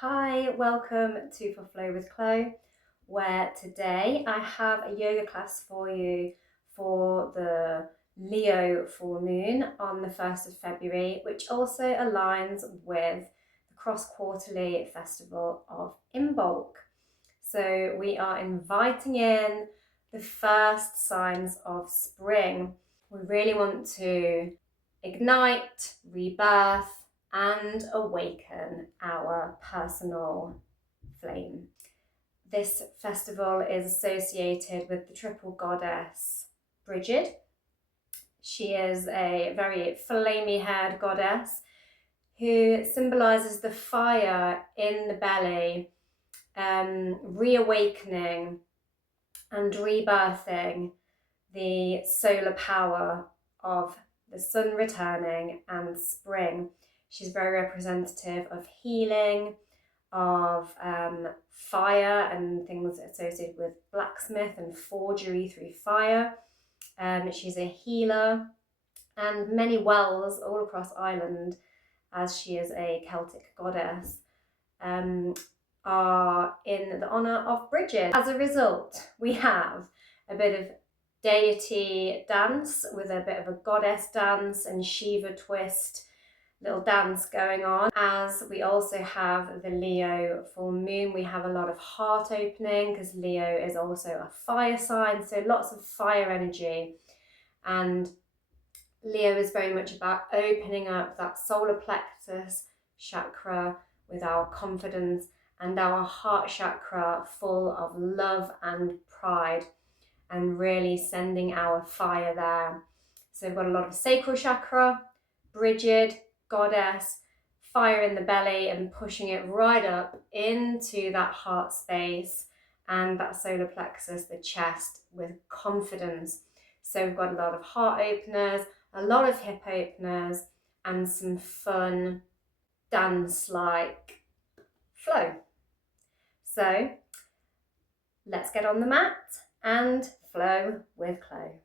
Hi, welcome to For Flow with Chloe, where today I have a yoga class for you for the Leo full moon on the 1st of February, which also aligns with the cross-quarterly festival of Imbolc. So we are inviting in the first signs of spring. We really want to ignite, rebirth, and awaken our personal flame. This festival is associated with the triple goddess Brigid. She is a very flamey-haired goddess who symbolizes the fire in the belly, reawakening and rebirthing the solar power of the sun returning and spring. She's very representative of healing, of fire and things associated with blacksmith and forgery through fire. She's a healer, and many wells all across Ireland, as she is a Celtic goddess, are in the honour of Brigid. As a result, we have a bit of deity dance with a bit of a goddess dance and Shiva twist little dance going on. As we also have the Leo full moon, we have a lot of heart opening because Leo is also a fire sign, so lots of fire energy. And Leo is very much about opening up that solar plexus chakra with our confidence and our heart chakra full of love and pride, and really sending our fire there. So we've got a lot of sacral chakra, Brigid, goddess, fire in the belly, and pushing it right up into that heart space and that solar plexus, the chest, with confidence. So we've got a lot of heart openers, a lot of hip openers, and some fun dance-like flow. So let's get on the mat and flow with Chloe.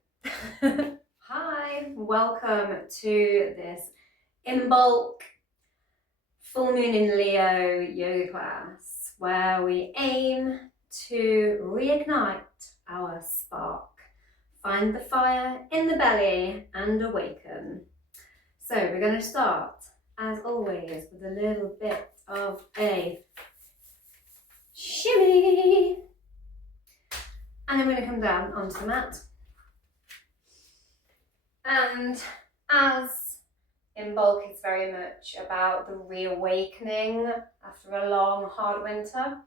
Hi, welcome to this Imbolc full moon in Leo yoga class, where we aim to reignite our spark, find the fire in the belly and awaken. So we're going to start, as always, with a little bit of a shimmy. And I'm going to come down onto the mat. And as Imbolc is very much about the reawakening after a long, hard winter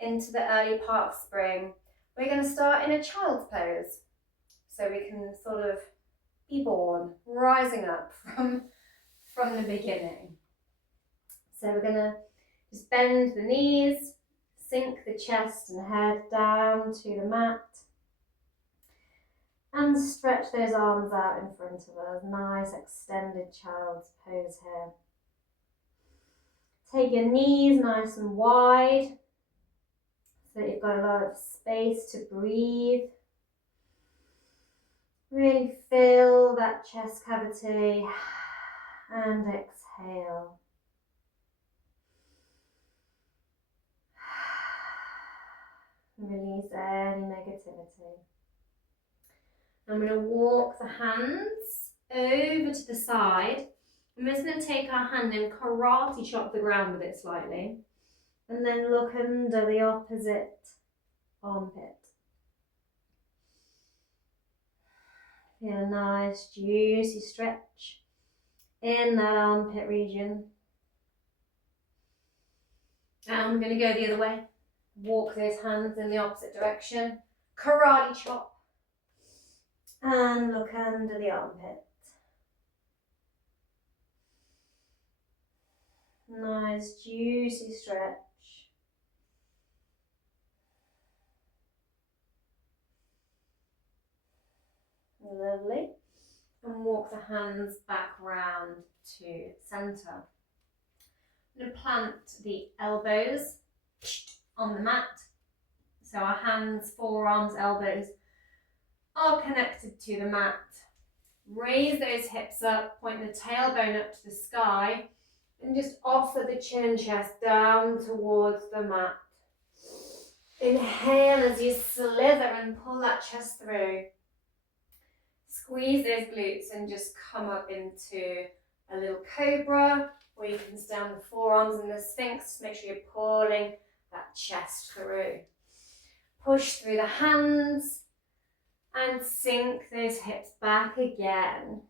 into the early part of spring, we're going to start in a child's pose. So we can sort of be born, rising up from the beginning. So we're going to just bend the knees, sink the chest and head down to the mat, and stretch those arms out in front of us. Nice extended child's pose here. Take your knees nice and wide so that you've got a lot of space to breathe. Really fill that chest cavity and exhale. Release any negativity. I'm going to walk the hands over to the side. I'm just going to take our hand and karate chop the ground with it slightly. And then look under the opposite armpit. Feel a nice juicy stretch in that armpit region. And I'm going to go the other way. Walk those hands in the opposite direction. Karate chop. And look under the armpit. Nice juicy stretch. Lovely. And walk the hands back round to centre. I'm going to plant the elbows on the mat. So our hands, forearms, elbows are connected to the mat. Raise those hips up, point the tailbone up to the sky. And just offer the chin and chest down towards the mat. Inhale as you slither and pull that chest through. Squeeze those glutes and just come up into a little cobra, or you can stay on the forearms in the Sphinx. Just make sure you're pulling that chest through. Push through the hands and sink those hips back again.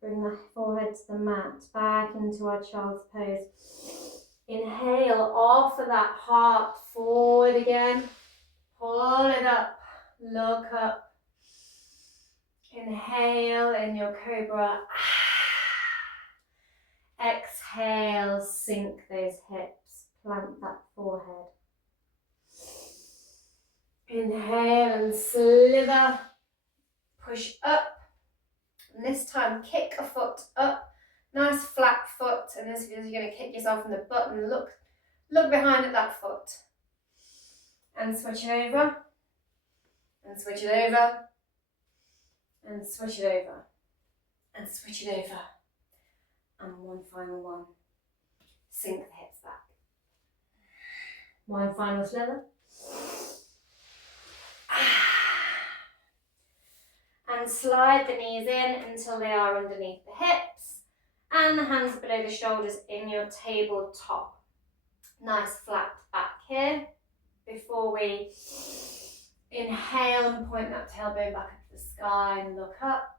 Bring the forehead to the mat, back into our child's pose. Inhale, offer that heart forward again. Pull it up, look up. Inhale in your cobra. Exhale, sink those hips, plant that forehead. Inhale and slither, push up. And this time kick a foot up, nice flat foot. And this is you're going to kick yourself in the butt and look behind at that foot. And switch it over, and switch it over, and switch it over, and switch it over. And one final one. Sink the hips back. One final slither. And slide the knees in until they are underneath the hips. And the hands below the shoulders in your tabletop. Nice flat back here. Before we inhale and point that tailbone back up to the sky and look up.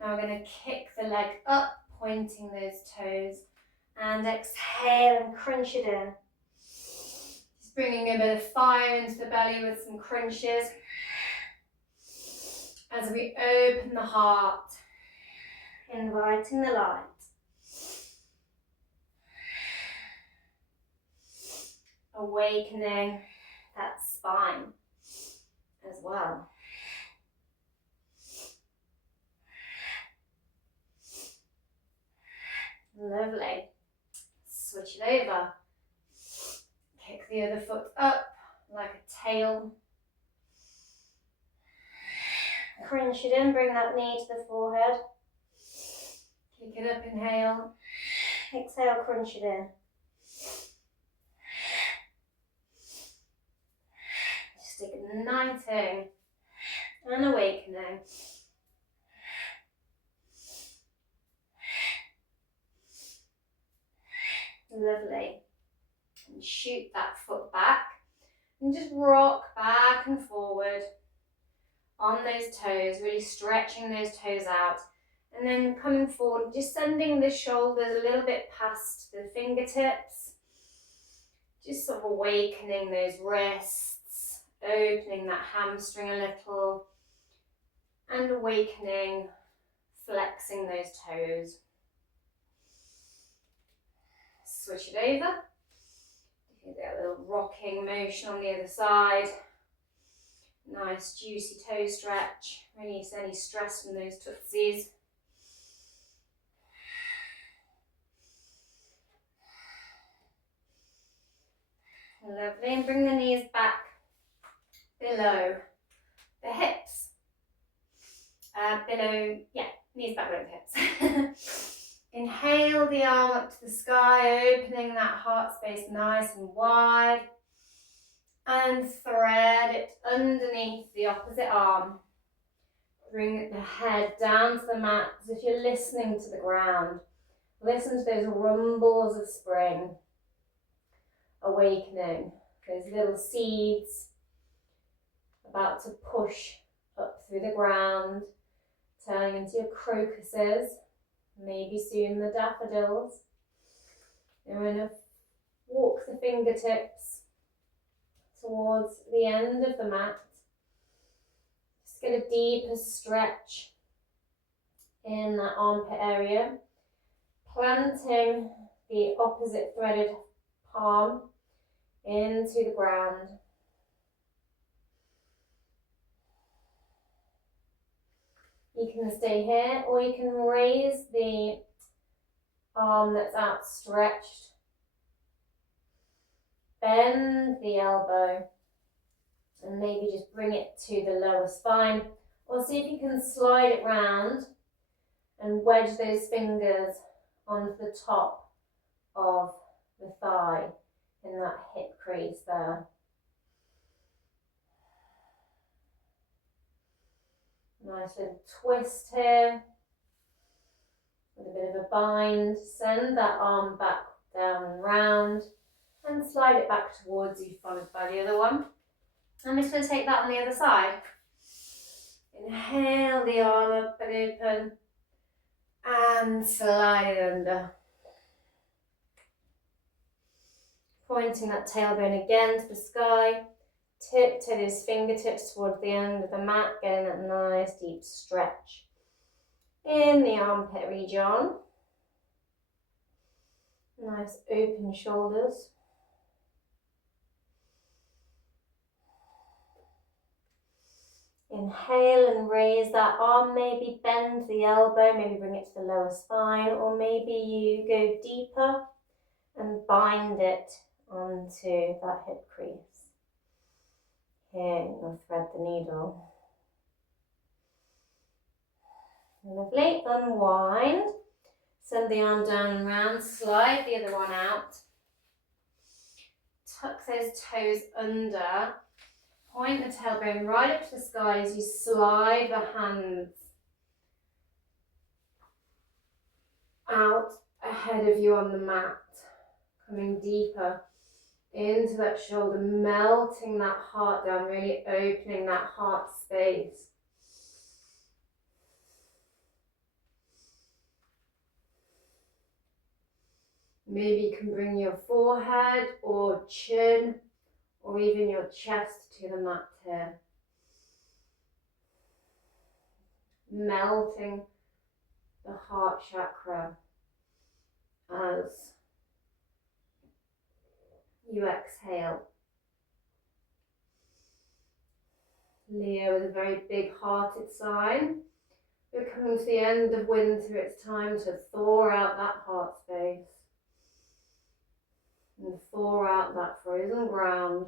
Now we're going to kick the leg up, pointing those toes, and exhale and crunch it in. Just bringing a bit of fire into the belly with some crunches as we open the heart, inviting the light. Awakening that spine as well. Lovely. Switch it over. Kick the other foot up like a tail. Crunch it in, bring that knee to the forehead. Kick it up, inhale. Exhale, crunch it in. Just igniting and awakening. Lovely. And shoot that foot back and just rock back and forward on those toes, really stretching those toes out, and then coming forward, just sending the shoulders a little bit past the fingertips, just sort of awakening those wrists, opening that hamstring a little, and awakening, flexing those toes. Switch it over. You can get a little rocking motion on the other side. Nice juicy toe stretch. Release any stress from those tootsies. Lovely. And bring the knees back below the hips. Knees back below the hips. Inhale the arm up to the sky, opening that heart space nice and wide. And thread it underneath the opposite arm. Bring the head down to the mat as if you're listening to the ground. Listen to those rumbles of spring. Awakening, those little seeds about to push up through the ground, turning into your crocuses. Maybe soon the daffodils. And we're going to walk the fingertips towards the end of the mat. Just get a deeper stretch in that armpit area. Planting the opposite threaded palm into the ground. You can stay here, or you can raise the arm that's outstretched. Bend the elbow and maybe just bring it to the lower spine, or see if you can slide it round and wedge those fingers onto the top of the thigh in that hip crease there. Nice little twist here. With a bit of a bind. Send that arm back, down and round. And slide it back towards you, followed by the other one. I'm just going to take that on the other side. Inhale the arm up and open. And slide it under. Pointing that tailbone again to the sky. Tiptoe those fingertips towards the end of the mat, getting that nice deep stretch in the armpit region. Nice open shoulders. Inhale and raise that arm, maybe bend the elbow, maybe bring it to the lower spine, or maybe you go deeper and bind it onto that hip crease. Here, you'll thread the needle. Lovely, unwind. Send the arm down and round, slide the other one out. Tuck those toes under. Point the tailbone right up to the sky as you slide the hands out ahead of you on the mat. Coming deeper into that shoulder, melting that heart down, really opening that heart space. Maybe you can bring your forehead or chin or even your chest to the mat here. Melting the heart chakra as you exhale. Leo is a very big-hearted sign. We're coming to the end of winter. It's time to thaw out that heart space. And thaw out that frozen ground.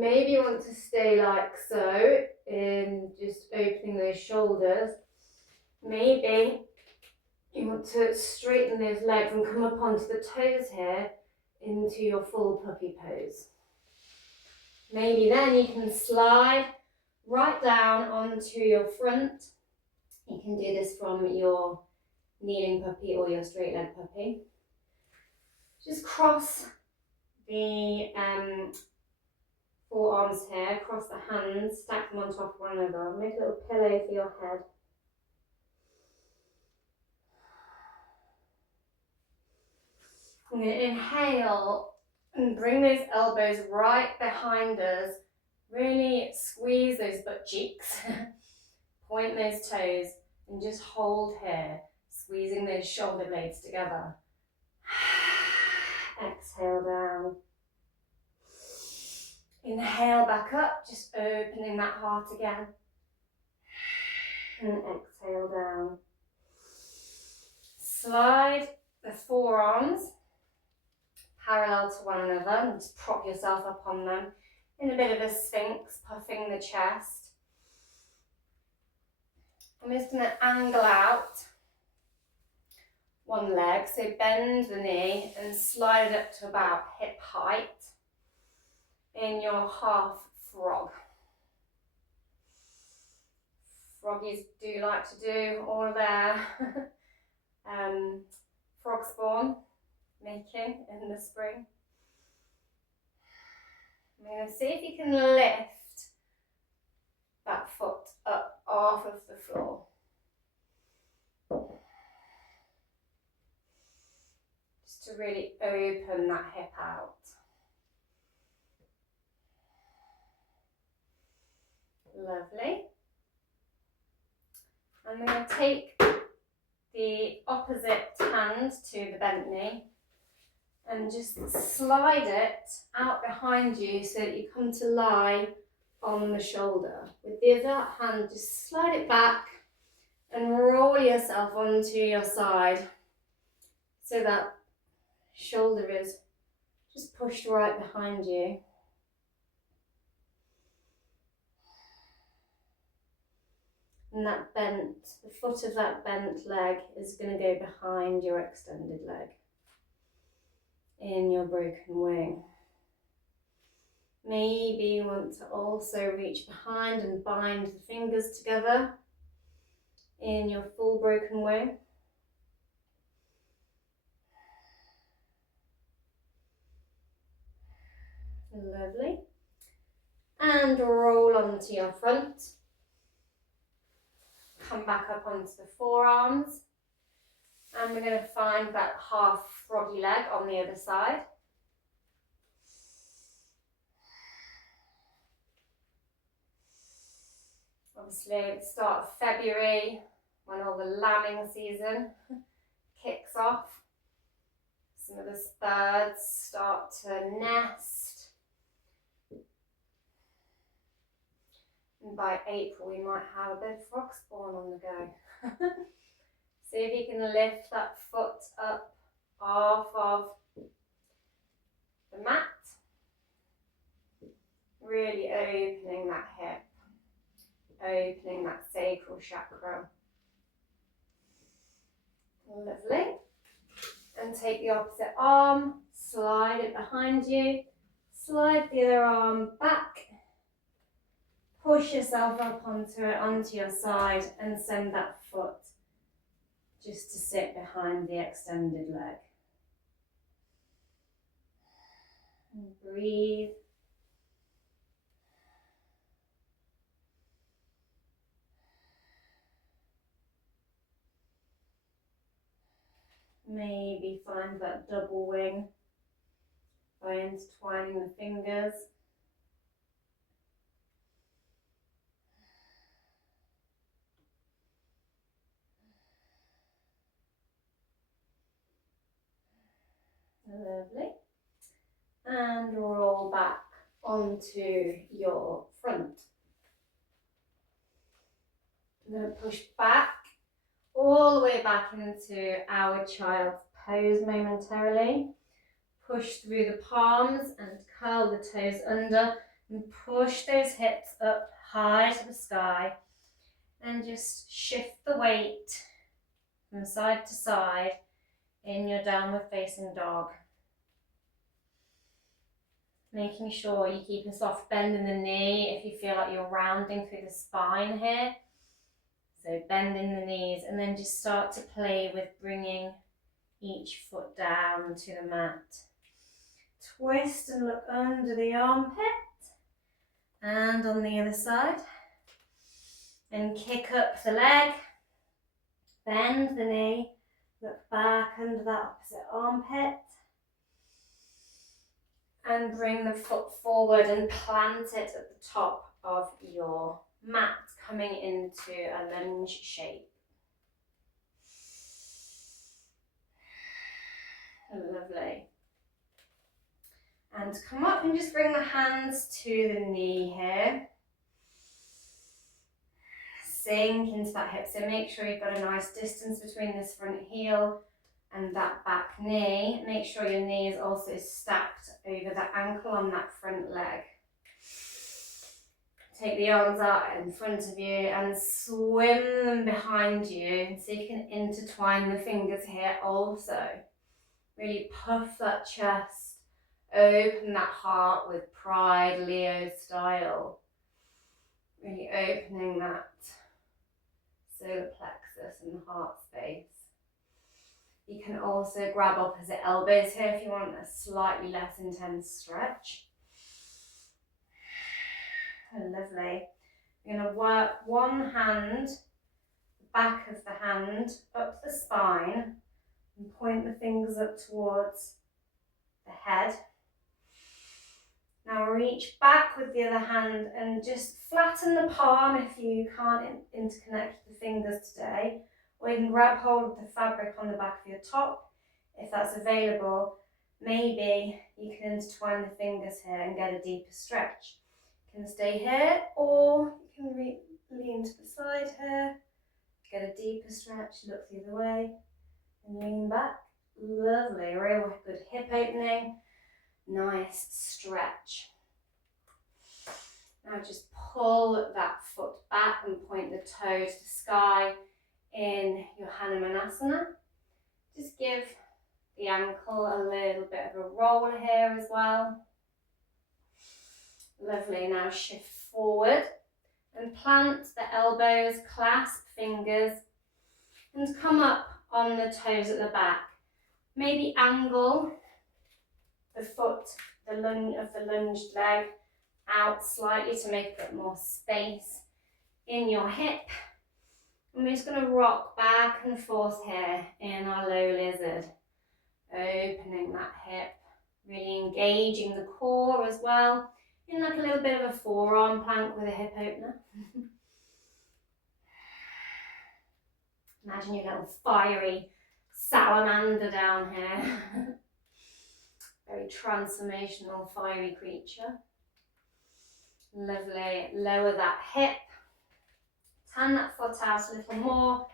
Maybe you want to stay like so, in just opening those shoulders. Maybe you want to straighten those legs and come up onto the toes here into your full puppy pose. Maybe then you can slide right down onto your front. You can do this from your kneeling puppy or your straight leg puppy. Just cross the forearms here, cross the hands, stack them on top of one another. Make a little pillow for your head. I'm going to inhale and bring those elbows right behind us. Really squeeze those butt cheeks. Point those toes and just hold here, squeezing those shoulder blades together. Exhale down. Inhale back up, just opening that heart again. And exhale down. Slide the forearms parallel to one another and just prop yourself up on them in a bit of a sphinx, puffing the chest. I'm just going to angle out one leg, so bend the knee and slide it up to about hip height in your half frog. Froggies do like to do all of their frog spawn making in the spring. I'm going to see if you can lift that foot up off of the floor. Just to really open that hip out. Lovely. I'm going to take the opposite hand to the bent knee and just slide it out behind you so that you come to lie on the shoulder. With the other hand, just slide it back and roll yourself onto your side so that shoulder is just pushed right behind you. And that bent, the foot of that bent leg is going to go behind your extended leg. in your broken wing. Maybe you want to also reach behind and bind the fingers together in your full broken wing. Lovely. And roll onto your front. Come back up onto the forearms. And we're going to find that half froggy leg on the other side. Obviously, at the start of February, when all the lambing season kicks off, some of the birds start to nest. And by April, we might have a bit of frog spawn on the go. See if you can lift that foot up off of the mat. Really opening that hip, opening that sacral chakra. Lovely. And take the opposite arm, slide it behind you, slide the other arm back, push yourself up onto it, onto your side, and send that foot just to sit behind the extended leg. And breathe. Maybe find that double wing by intertwining the fingers. Lovely. And roll back onto your front. I'm going to push back, all the way back into our child's pose momentarily. Push through the palms and curl the toes under and push those hips up high to the sky. And just shift the weight from side to side in your downward facing dog. Making sure you keep a soft bend in the knee if you feel like you're rounding through the spine here. So bend in the knees and then just start to play with bringing each foot down to the mat. Twist and look under the armpit and on the other side. And kick up the leg, bend the knee, look back under that opposite armpit. And bring the foot forward and plant it at the top of your mat, coming into a lunge shape. Lovely. And come up and just bring the hands to the knee here. Sink into that hip, so make sure you've got a nice distance between this front heel and that back knee. Make sure your knee is also stacked over the ankle on that front leg. Take the arms out in front of you and swim them behind you. So you can intertwine the fingers here also. Really puff that chest, open that heart with pride, Leo style. Really opening that solar plexus and heart space. You can also grab opposite elbows here if you want a slightly less intense stretch. Lovely. You're going to work one hand, the back of the hand, up the spine and point the fingers up towards the head. Now reach back with the other hand and just flatten the palm if you can't interconnect the fingers today. Or you can grab hold of the fabric on the back of your top if that's available. Maybe you can intertwine the fingers here and get a deeper stretch. You can stay here or you can lean to the side here, get a deeper stretch, look the other way and lean back. Lovely, real good hip opening, nice stretch. Now just pull that foot back and point the toe to the sky in your Hanumanasana. Just give the ankle, a little bit of a roll here as well. Lovely, now shift forward and plant the elbows, clasp fingers and come up on the toes at the back. Maybe angle the foot, the lunged leg out slightly to make a bit more space in your hip. And we're just going to rock back and forth here in our low lizard, opening that hip, really engaging the core as well, in like a little bit of a forearm plank with a hip opener. Imagine your little fiery salamander down here. Very transformational, fiery creature. Lovely. Lower that hip. Turn that foot out a little more.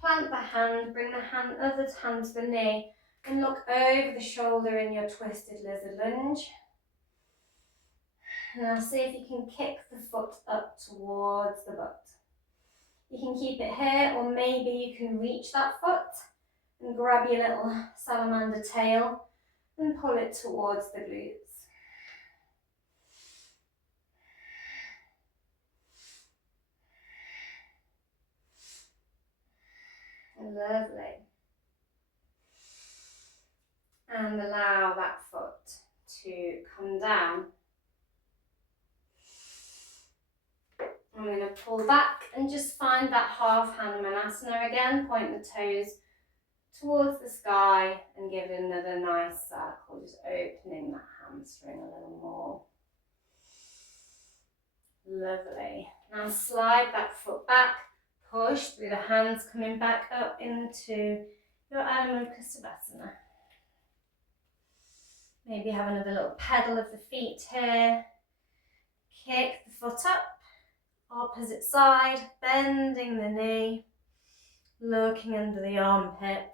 Plant the hand. Bring the other hand to the knee. And look over the shoulder in your twisted lizard lunge. Now see if you can kick the foot up towards the butt. You can keep it here, or maybe you can reach that foot and grab your little salamander tail and pull it towards the glutes. Lovely. And allow that foot to come down. I'm going to pull back and just find that half Hanumanasana again. Point the toes towards the sky and give it another nice circle, just opening that hamstring a little more. Lovely. Now slide that foot back, push through the hands coming back up into your Adho Mukha Shavasana. Maybe have another little pedal of the feet here. Kick the foot up, opposite side, bending the knee, looking under the armpit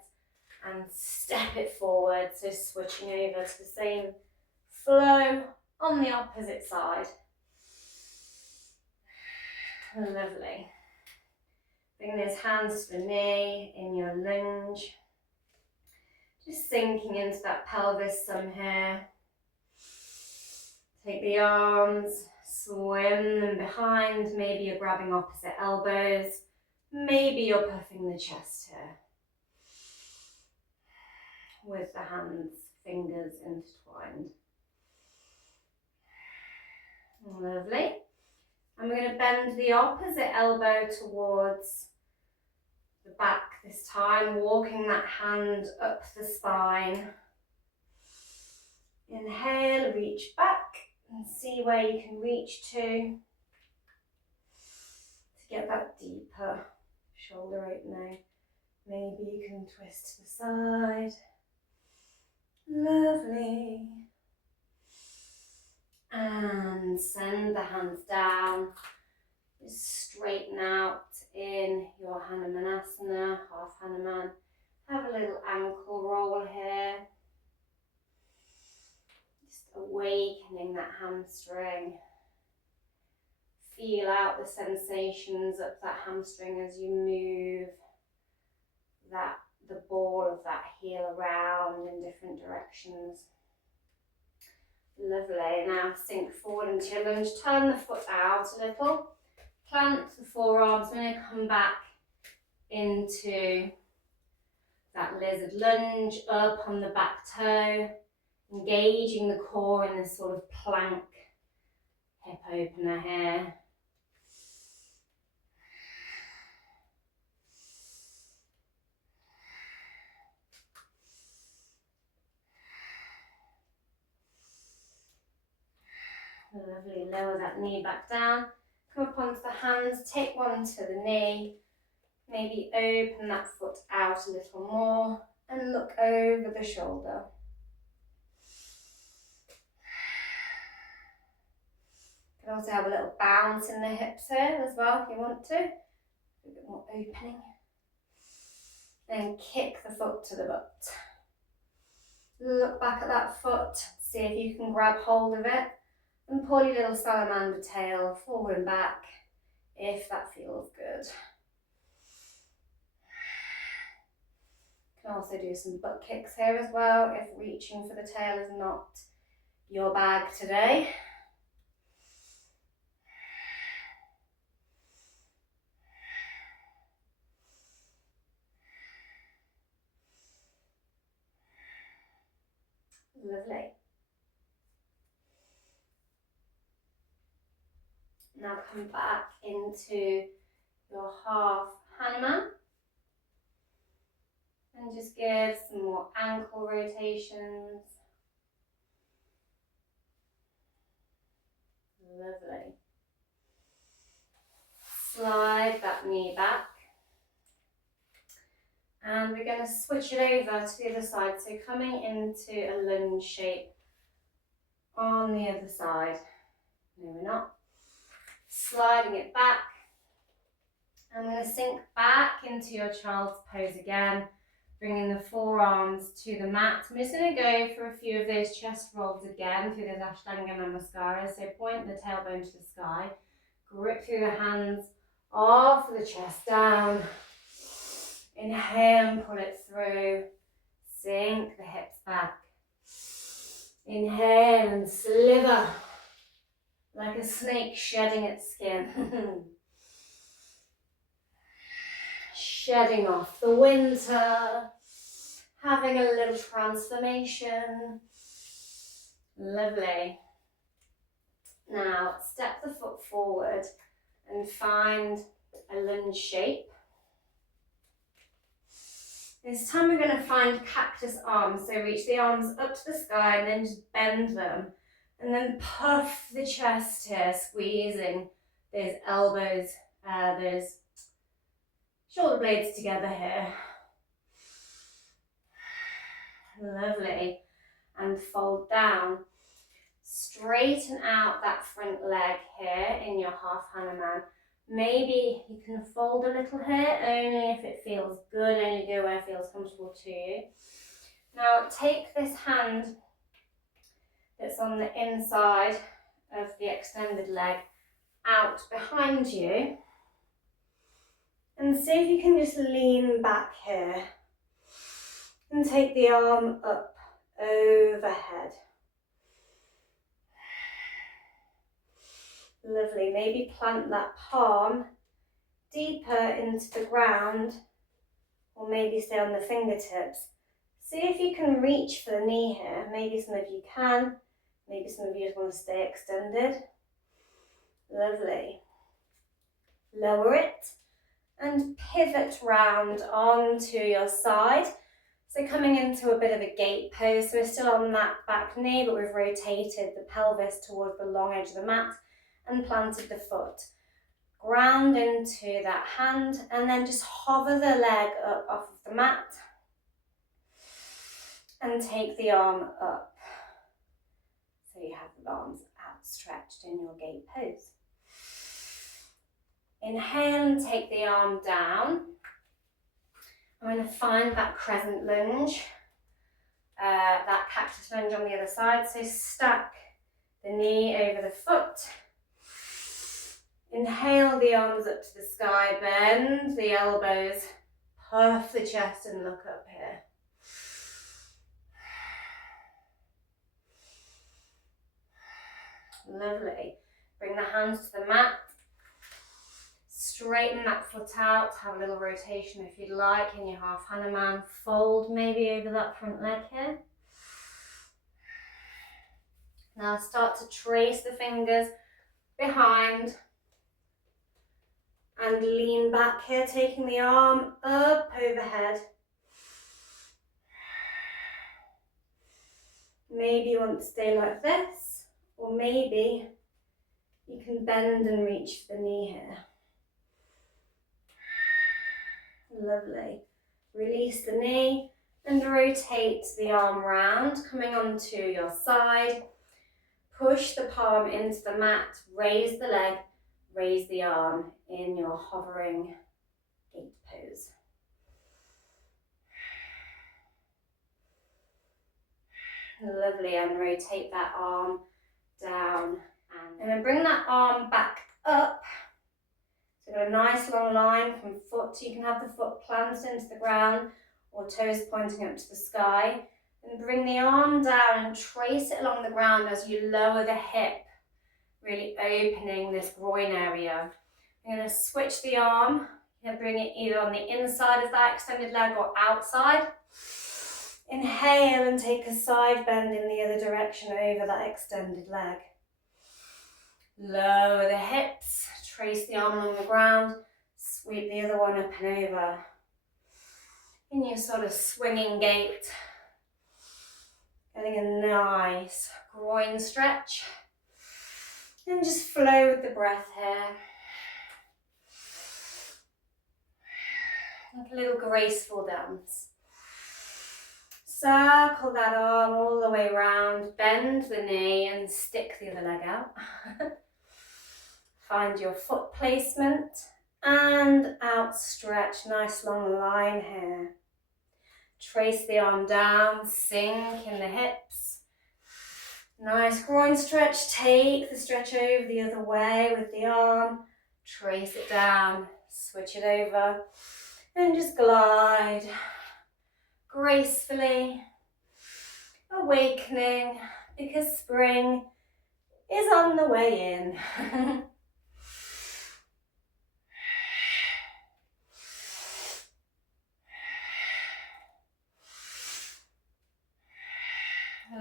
and step it forward. So switching over to the same flow on the opposite side. Lovely. Bring those hands to the knee in your lunge. Just sinking into that pelvis some here. Take the arms, swim them behind. Maybe you're grabbing opposite elbows. Maybe you're puffing the chest here. With the hands, fingers intertwined. Lovely. And we're going to bend the opposite elbow towards the back this time, walking that hand up the spine. Inhale, reach back and see where you can reach to get that deeper shoulder opening. Maybe you can twist to the side. Lovely. And send the hands down. Just straighten out in your Hanumanasana, half Hanuman. Have a little ankle roll here. Just awakening that hamstring. Feel out the sensations up that hamstring as you move the ball of that heel around in different directions. Lovely. Now sink forward into your lunge. Turn the foot out a little. Plant the forearms. We're going to come back into that lizard lunge, up on the back toe, engaging the core in this sort of plank hip opener here. Lovely. Lower that knee back down. Come up onto the hands, take one to the knee, maybe open that foot out a little more and look over the shoulder. You can also have a little bounce in the hips here as well if you want to. A bit more opening. Then kick the foot to the butt. Look back at that foot, see if you can grab hold of it. And pull your little salamander tail forward and back if that feels good. You can also do some butt kicks here as well if reaching for the tail is not your bag today. Lovely. Now come back into your half Hanuman and just give some more ankle rotations. Lovely. Slide that knee back. And we're going to switch it over to the other side. So coming into a lunge shape on the other side. No, we're not. Sliding it back. I'm going to sink back into your child's pose again, bringing the forearms to the mat. I'm just going to go for a few of those chest rolls again through those Ashtanga Namaskaras. So point the tailbone to the sky, grip through the hands off the chest down. Inhale and pull it through. Sink the hips back. Inhale and slither like a snake shedding its skin. Shedding off the winter, having a little transformation. Lovely. Now step the foot forward and find a lunge shape. This time we're going to find cactus arms, so reach the arms up to the sky and then just bend them. And then puff the chest here, squeezing those elbows, those shoulder blades together here. Lovely. And fold down. Straighten out that front leg here in your half Hanuman. Maybe you can fold a little here, only if it feels good, only go where it feels comfortable to you. Now take this hand that's on the inside of the extended leg out behind you and see if you can just lean back here and take the arm up overhead. Lovely. Maybe plant that palm deeper into the ground, or maybe stay on the fingertips. See if you can reach for the knee here. Maybe some of you can, maybe some of you just want to stay extended. Lovely. Lower it and pivot round onto your side. So coming into a bit of a gate pose. So we're still on that back knee, but we've rotated the pelvis towards the long edge of the mat and planted the foot. Ground into that hand and then just hover the leg up off of the mat and take the arm up. So you have the arms outstretched in your gate pose. Inhale and take the arm down. I'm going to find that crescent lunge, that cactus lunge on the other side. So stack the knee over the foot. Inhale the arms up to the sky, bend the elbows, puff the chest and look up here. Lovely. Bring the hands to the mat. Straighten that foot out. Have a little rotation if you'd like in your half Hanuman. Fold maybe over that front leg here. Now start to trace the fingers behind and lean back here, taking the arm up overhead. Maybe you want to stay like this, or maybe you can bend and reach the knee here. Lovely. Release the knee and rotate the arm round, coming onto your side. Push the palm into the mat, raise the leg, raise the arm in your hovering gate pose. Lovely, and rotate that arm down and then bring that arm back up. So you've got a nice long line from foot. You can have the foot planted into the ground, or toes pointing up to the sky. And bring the arm down and trace it along the ground as you lower the hip, really opening this groin area. I'm going to switch the arm. You're going to bring it either on the inside of that extended leg or outside. Inhale and take a side bend in the other direction over that extended leg. Lower the hips, trace the arm along the ground, sweep the other one up and over. In your sort of swinging gait, getting a nice groin stretch. And just flow with the breath here. Like a little graceful dance. Circle that arm all the way around, bend the knee and stick the other leg out. Find your foot placement and outstretch, nice long line here. Trace the arm down, sink in the hips. Nice groin stretch, take the stretch over the other way with the arm. Trace it down, switch it over and just glide gracefully, awakening because spring is on the way in.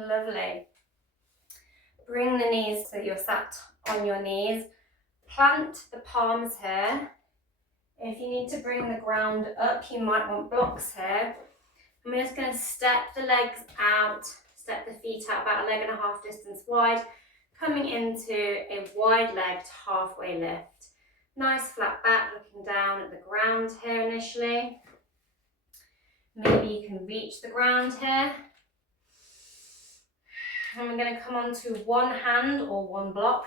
Lovely. Bring the knees so you're sat on your knees. Plant the palms here. If you need to bring the ground up, you might want blocks here. I'm just going to step the legs out, step the feet out about 1.5 leg distance wide, coming into a wide-legged halfway lift. Nice flat back, looking down at the ground here initially. Maybe you can reach the ground here. And we're going to come onto one hand or one block.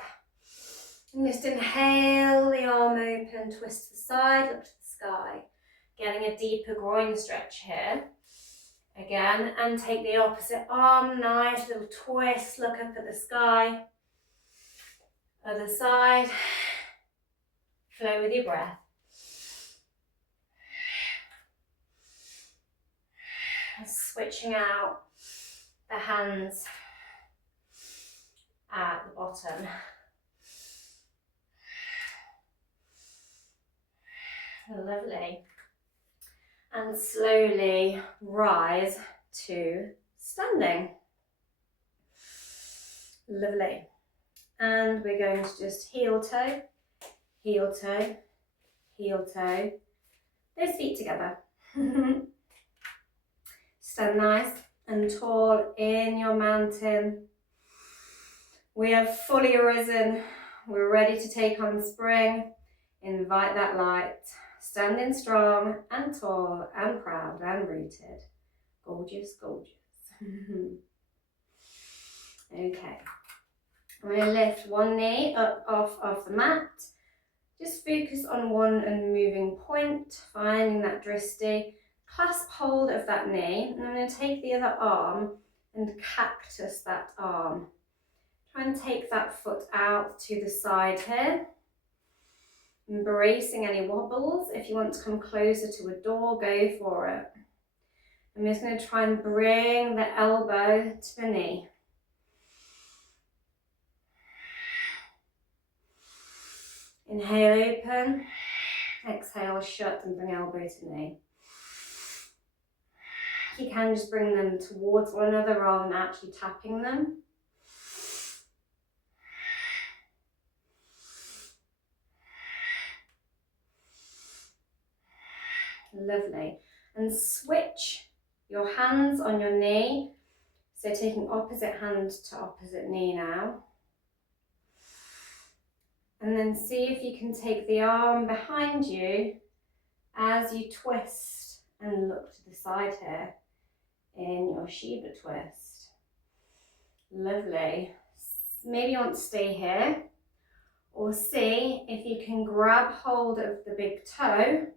And just inhale the arm open, twist to the side, look to the sky. Getting a deeper groin stretch here. Again, and take the opposite arm, nice little twist, look up at the sky. Other side. Flow with your breath. And switching out the hands at the bottom. Lovely. And slowly rise to standing. Lovely. And we're going to just heel toe, heel toe, heel toe. Those feet together. Stand nice and tall in your mountain. We have fully arisen. We're ready to take on spring. Invite that light. Standing strong and tall and proud and rooted. Gorgeous, gorgeous. Okay. I'm going to lift one knee up off the mat. Just focus on one unmoving point, finding that drishti. Clasp hold of that knee, and I'm going to take the other arm and cactus that arm. Try and take that foot out to the side here. Embracing any wobbles. If you want to come closer to a door, go for it. I'm just going to try and bring the elbow to the knee. Inhale, open. Exhale, shut and bring elbow to knee. You can just bring them towards one another rather than actually tapping them. Lovely. And switch your hands on your knee. So taking opposite hand to opposite knee now. And then see if you can take the arm behind you as you twist and look to the side here in your Shiva twist. Lovely. Maybe you want to stay here, or see if you can grab hold of the big toe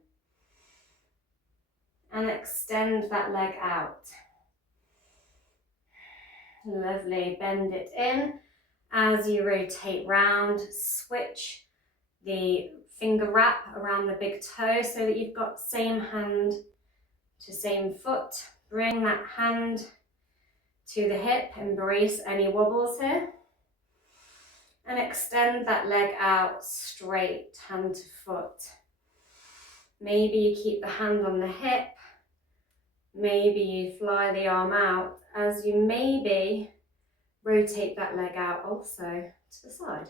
and extend that leg out. Lovely. Bend it in. As you rotate round, switch the finger wrap around the big toe so that you've got same hand to same foot. Bring that hand to the hip, embrace any wobbles here. And extend that leg out straight, hand to foot. Maybe you keep the hand on the hip. Maybe you fly the arm out as you maybe rotate that leg out also to the side.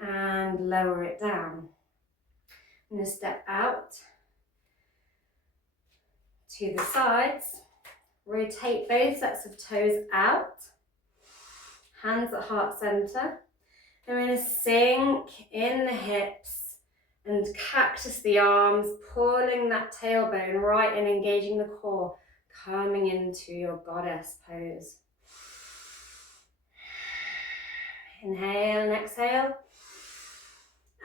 And lower it down. I'm going to step out to the sides. Rotate both sets of toes out. Hands at heart center. I'm going to sink in the hips and cactus the arms, pulling that tailbone right in, engaging the core, coming into your goddess pose. Inhale and exhale.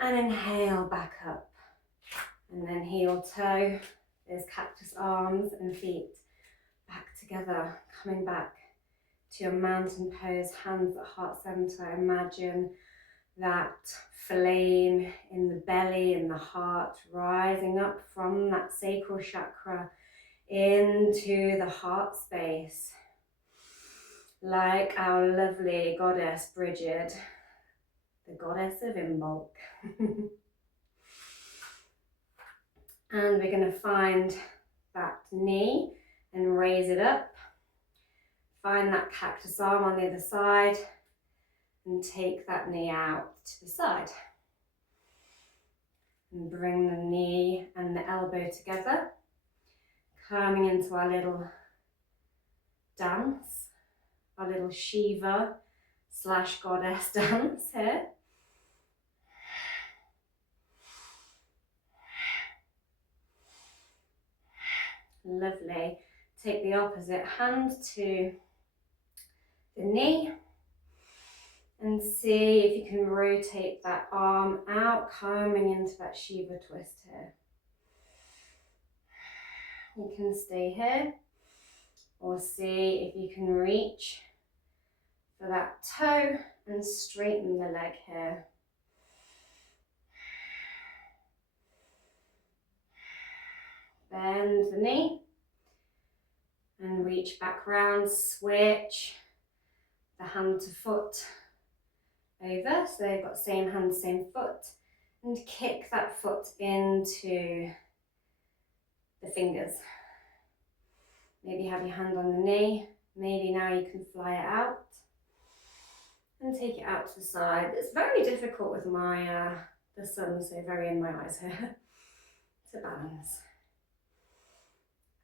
And inhale back up. And then heel toe, those cactus arms and feet back together, coming back to your mountain pose, hands at heart center. Imagine that flame in the belly, in the heart, rising up from that sacral chakra into the heart space. Like our lovely goddess Brigid, the goddess of Imbolc. And we're going to find that knee and raise it up. Find that cactus arm on the other side and take that knee out to the side. And bring the knee and the elbow together, coming into our little dance, our little Shiva / goddess dance here. Lovely. Take the opposite hand to the knee and see if you can rotate that arm out, coming into that Shiva twist here. You can stay here or see if you can reach for that toe and straighten the leg here. Bend the knee and reach back round, switch the hand to foot over, so they've got same hand, same foot, and kick that foot into the fingers. Maybe have your hand on the knee, maybe now you can fly it out and take it out to the side. It's very difficult with my the sun, so very in my eyes here, to balance.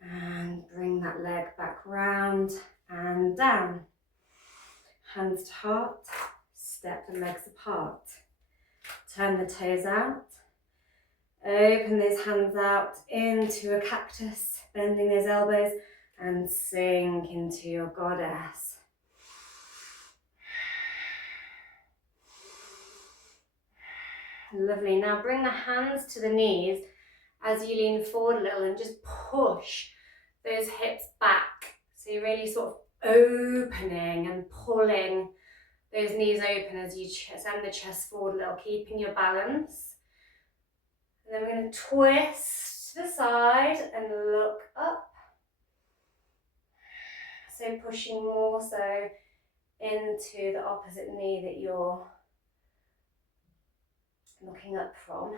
And bring that leg back round and down. Hands to heart, step the legs apart. Turn the toes out. Open those hands out into a cactus, bending those elbows and sink into your goddess. Lovely. Now bring the hands to the knees as you lean forward a little and just push those hips back. So you're really sort of opening and pulling those knees open as you send the chest forward a little, keeping your balance. And then we're going to twist to the side and look up. So pushing more so into the opposite knee that you're looking up from.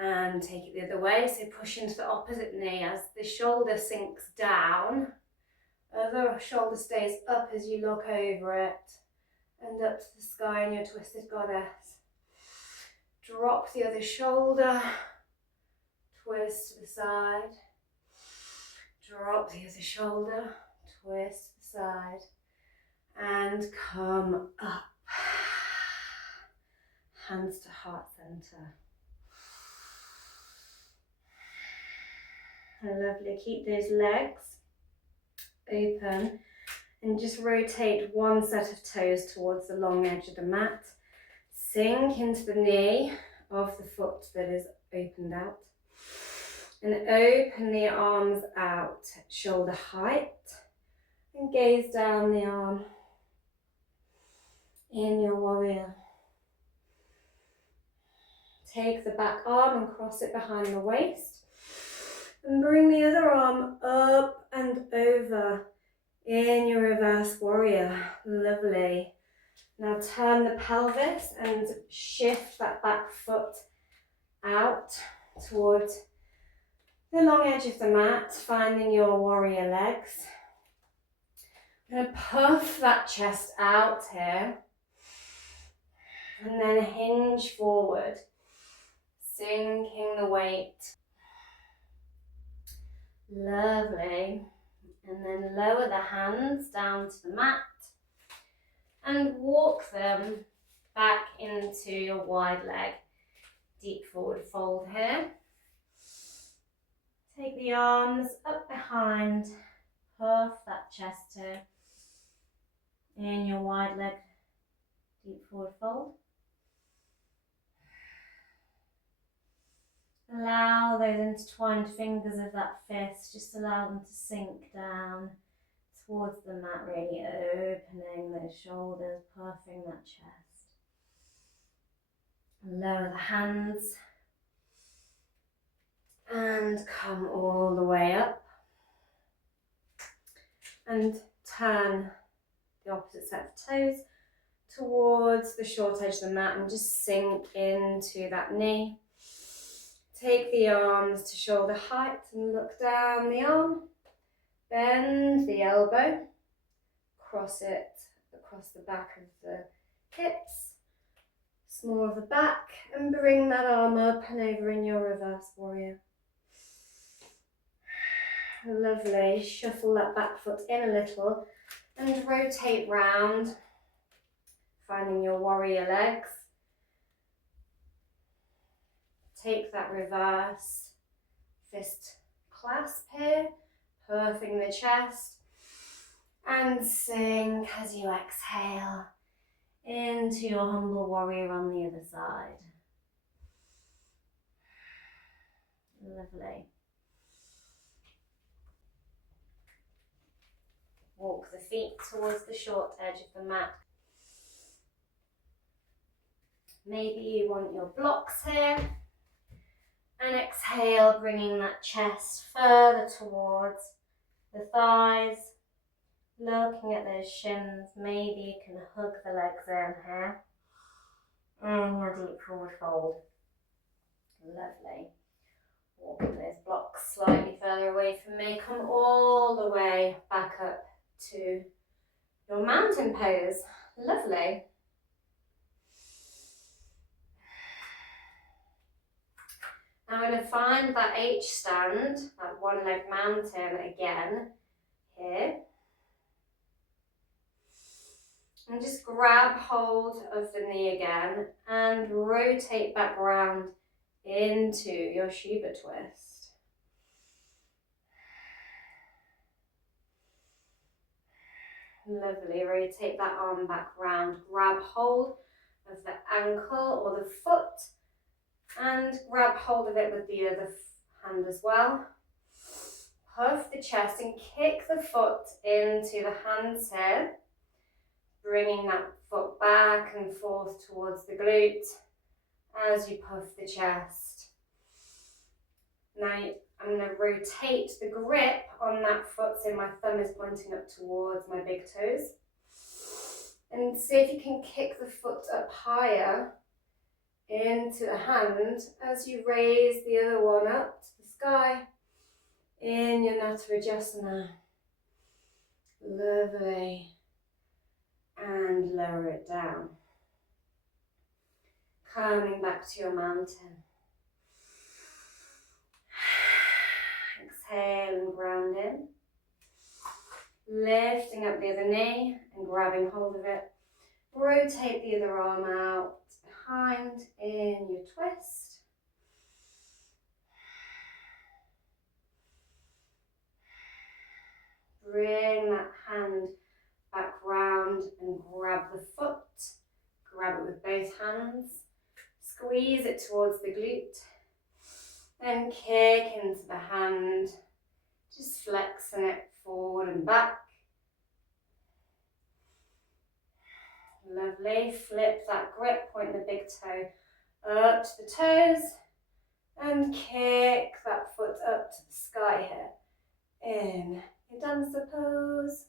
And take it the other way, so push into the opposite knee as the shoulder sinks down. Other shoulder stays up as you look over it and up to the sky in your twisted goddess. Drop the other shoulder, twist to the side. Drop the other shoulder, twist to the side, and come up. Hands to heart center. Lovely. Keep those legs open and just rotate one set of toes towards the long edge of the mat. Sink into the knee of the foot that is opened out and open the arms out, shoulder height, and gaze down the arm in your warrior. Take the back arm and cross it behind the waist. And bring the other arm up and over in your reverse warrior. Lovely. Now turn the pelvis and shift that back foot out towards the long edge of the mat, finding your warrior legs. I'm going to puff that chest out here. And then hinge forward, sinking the weight. Lovely. And then lower the hands down to the mat and walk them back into your wide leg. Deep forward fold here. Take the arms up behind, puff that chest here in your wide leg. Deep forward fold. Allow those intertwined fingers of that fist, just allow them to sink down towards the mat, really opening those shoulders, puffing that chest. Lower the hands and come all the way up. And turn the opposite set of toes towards the short edge of the mat and just sink into that knee. Take the arms to shoulder height and look down the arm. Bend the elbow. Cross it across the back of the hips. Small of the back. And bring that arm up and over in your reverse warrior. Lovely. Shuffle that back foot in a little and rotate round. Finding your warrior legs. Take that reverse fist clasp here, puffing the chest, and sink as you exhale into your humble warrior on the other side. Lovely. Walk the feet towards the short edge of the mat. Maybe you want your blocks here. And exhale, bringing that chest further towards the thighs. Looking at those shins. Maybe you can hug the legs in here. And your deep forward fold. Lovely. Walking those blocks slightly further away from me. Come all the way back up to your mountain pose. Lovely. Now I'm going to find that H stand, that one leg mountain again, here. And just grab hold of the knee again and rotate back round into your Shiva twist. Lovely, rotate that arm back round, grab hold of the ankle or the foot and grab hold of it with the other hand as well. Puff the chest and kick the foot into the hands here, bringing that foot back and forth towards the glute as you puff the chest. Now I'm going to rotate the grip on that foot so my thumb is pointing up towards my big toes. And see if you can kick the foot up higher into the hand as you raise the other one up to the sky in your Natarajasana. Lovely. And lower it down. Coming back to your mountain. Exhale and ground in. Lifting up the other knee and grabbing hold of it. Rotate the other arm out behind in your twist. Bring that hand back round and grab the foot. Grab it with both hands. Squeeze it towards the glute. Then kick into the hand. Just flexing it forward and back. Lovely. Flip that grip, point the big toe up to the toes, and kick that foot up to the sky here. In your dancer pose.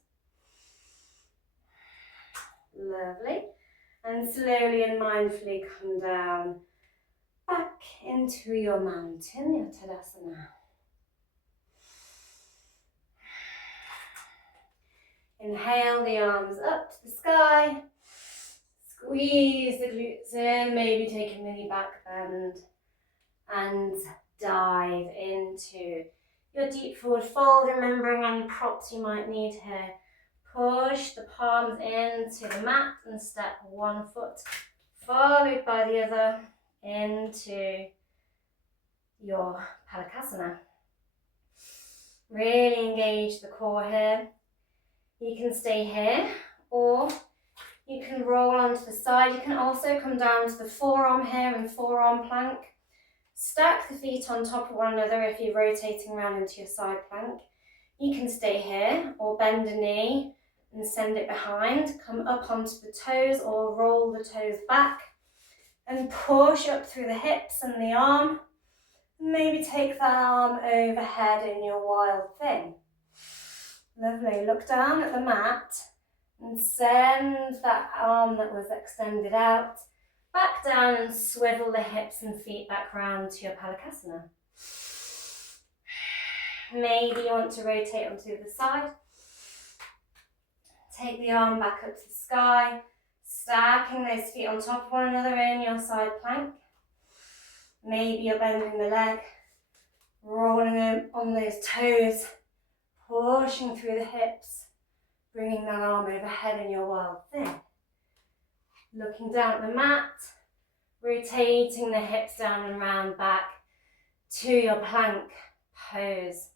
Lovely. And slowly and mindfully come down back into your mountain, your Tadasana. Inhale the arms up to the sky. Squeeze the glutes in, maybe take a mini back bend. And dive into your deep forward fold, remembering any props you might need here. Push the palms into the mat and step one foot, followed by the other, into your Palakasana. Really engage the core here. You can stay here, or you can roll onto the side. You can also come down to the forearm here and forearm plank. Stack the feet on top of one another if you're rotating around into your side plank. You can stay here or bend a knee and send it behind. Come up onto the toes or roll the toes back and push up through the hips and the arm. Maybe take that arm overhead in your wild thing. Lovely. Look down at the mat and send that arm that was extended out back down and swivel the hips and feet back round to your Palakasana. Maybe you want to rotate onto the side. Take the arm back up to the sky, stacking those feet on top of one another in your side plank. Maybe you're bending the leg, rolling them on those toes, pushing through the hips, bringing that arm overhead in your wild thing. Looking down at the mat, rotating the hips down and round back to your plank pose.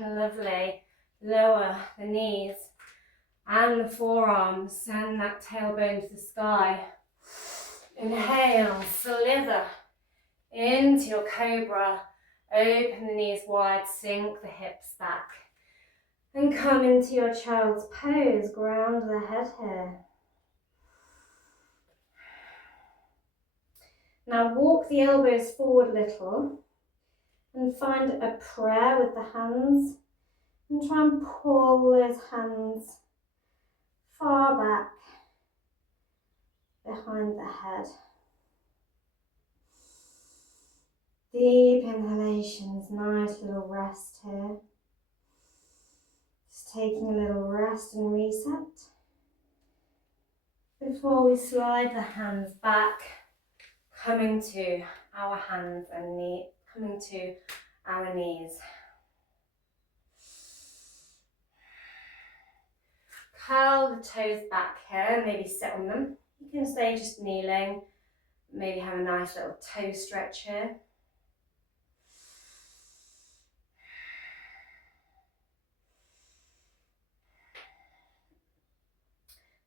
Lovely. Lower the knees and the forearms, send that tailbone to the sky. Inhale, slither into your cobra, open the knees wide, sink the hips back. And come into your child's pose, ground the head here. Now walk the elbows forward a little and find a prayer with the hands and try and pull those hands far back behind the head. Deep inhalations, nice little rest here. Just taking a little rest and reset before we slide the hands back, coming to our hands and coming to our knees. Curl the toes back here, maybe sit on them. You can stay just kneeling, maybe have a nice little toe stretch here.